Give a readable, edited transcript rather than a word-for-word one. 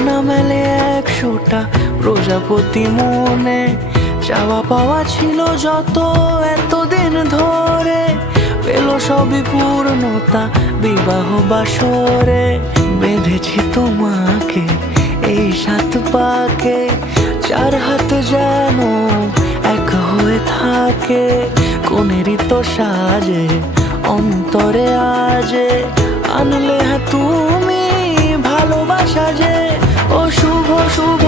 ডানা মেলে 100টা প্রজাপতি মনে, চাওয়া পাওয়া ছিল যত এতদিন ধরে, পেল সবই পূর্ণতা বিবাহ বাসরে। বেঁধেছি তোমাকে এই 7 পাকে, 4 হাত যেন এক হয়ে থাকে, কোনেরই তো সাজে অন্তরে আজে আনলে তুমি ভালোবাসা যে। ও শুভ শুভ